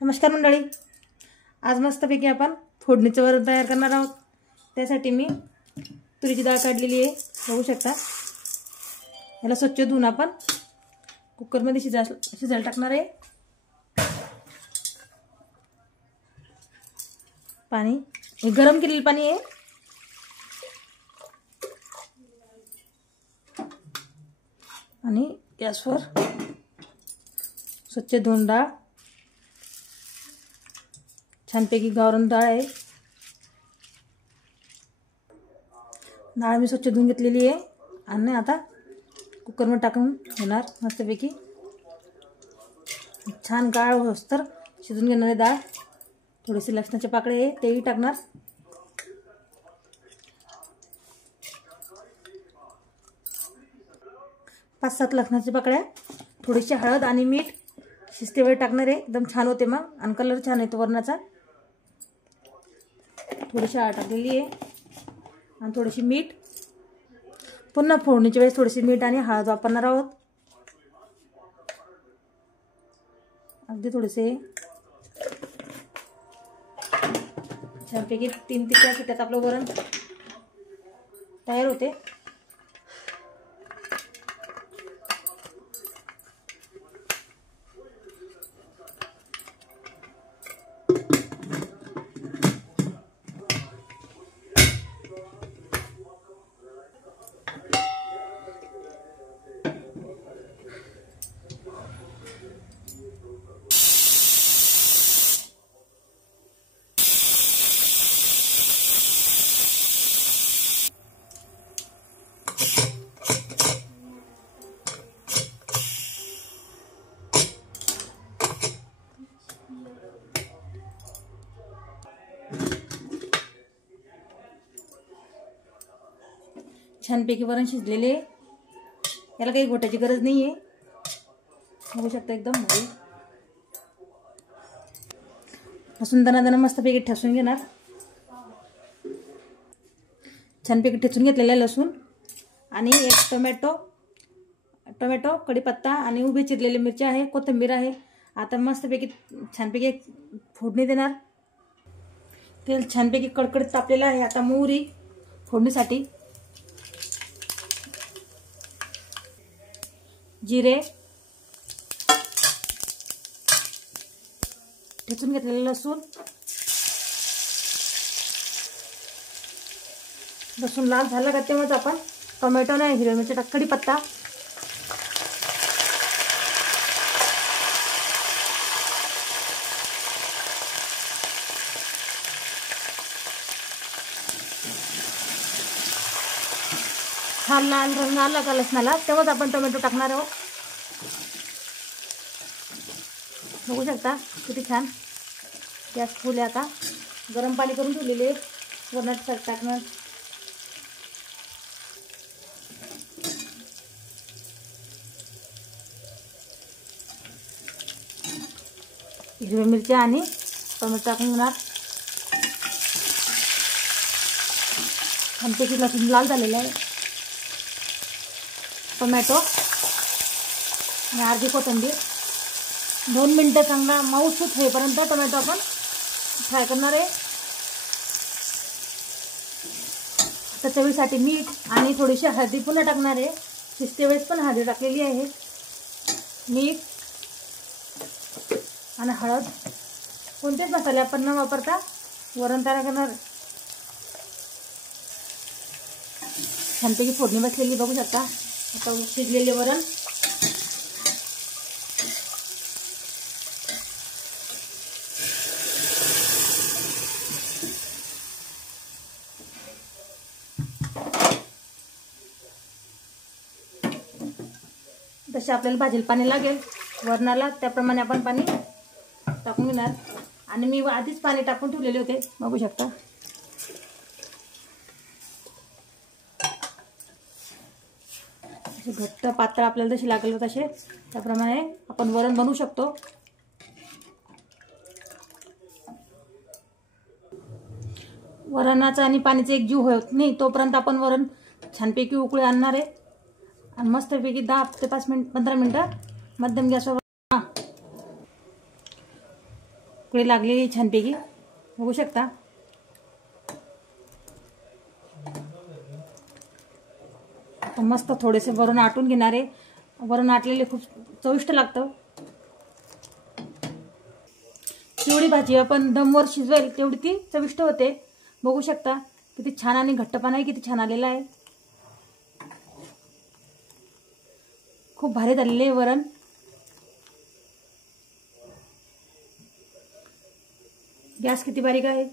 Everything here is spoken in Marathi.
नमस्कार मंडळी, आज मस्तपैकी आपण फोडणीचं वरण तयार करणार आहोत। त्यासाठी मी तुरीची डाळ काढलेली आहे, बघू शकता। याला स्वच्छ धुवून आपण कुकरमध्ये शिजायला टाकणार आहे। पाणी हे गरम केलेलं पाणी आहे। आणि गॅसवर स्वच्छ धुवून डाळ, छानपैकी गावरान डाळ आहे। डाळ मी स्वच्छ धुवून घेतलेली आहे आणि आता कुकरमध्ये टाकून घेणार। मस्तपैकी छान गाळ होस्तर शिजून घेणार आहे डाळ। थोडेसे लसणाचे पाकळे आहे तेही टाकणार। 5-7 लसणाच्या पाकळ्या, थोडीशी हळद आणि मीठ शिजते वेळ टाकणार आहे। एकदम छान होते मग, आणि कलर छान येतो वरणाचा। थोडीशी हळद टाकलेली आहे आणि थोडीशी मीठ। पुन्हा फोडणीच्या वेळेस थोडीशी मीठ आणि हळद वापरणार आहोत। अगदी थोडेसे छानपैकी 3 ते 4 शिट्यात आपलं वरण तयार होते। छानपैकी वरण शिजलेले, याला काही घोटायची गरज नाही आहे। बघू शकता एकदम भारी। लसूण दणादणा मस्तपैकी ठेचून घेणार। छानपैकी ठेचून घेतलेला लसूण आणि एक टोमॅटो, कढीपत्ता आणि उभे चिरलेले मिरच्या आहे, कोथिंबीर आहे। आता मस्तपैकी छानपैकी फोडणी देणार। तेल छानपैकी कडकडीत तापलेलं आहे। आता मोहरी फोडणीसाठी, जिरे, ठेचून घेतलेले लसूण लाल झाला का तेव्हाच आपण टोमॅटो नाही हिरव्या मिरच्या टाक, कढीपत्ता, छान लाल रंग आला का लसणाला तेव्हाच आपण टोमॅटो टाकणार आहोत। बघू शकता किती छान गॅस फुल आहे। आता गरम पाणी करून ठेवलेले वरणात टाकणार। हिरव्या मिरच्या आणि टोमॅटो टाकून घेणार। छानपैकी लसूण लाल झालेला आहे। टोमॅटो आणि अर्धी कोथिंबीर, 2 मिनिटं चांगला मऊसूत होईपर्यंत टोमॅटो आपण फ्राय करणार आहे। तर चवीसाठी मीठ आणि थोडीशी हळदी पुन्हा टाकणार आहे। शिजते वेळेस पण हळदी टाकलेली आहे। मीठ आणि हळद, कोणतेच मसाले आपण न वापरता वरण तयार करणार। छानपैकी फोडणी बसलेली बघू शकता। आता शिजलेले वरण जसे आपल्याला भाजीला पाणी लागेल वरणाला त्याप्रमाणे आपण पाणी टाकून घेणार। आणि मी आधीच पाणी टाकून ठेवलेले होते, बघू शकता। घट्ट पातळ आपल्याला जशी लागेल तसे त्याप्रमाणे आपण वरण बनवू शकतो। वरणाचा आणि पाण्याचा एक जीव होत नाही तोपर्यंत आपण वरण छानपैकी उकळी आणणार आहे। आणि मस्तपैकी 10 ते 15 मिनिटं मध्यम गॅसवर उकळी लागलेली छानपैकी बघू शकता। मस्त थोडेसे वरून आटून घेणार आहे, वरून आटलेले खूप चविष्ट लागतं। जेवढी भाजी आपण दमवर शिजवेल तेवढी ती चविष्ट होते। बघू शकता किती छान आणि घट्टपणाही किती छान आलेला आहे, खूप भारी झालेले आहे वरण। गॅस किती बारीक आहे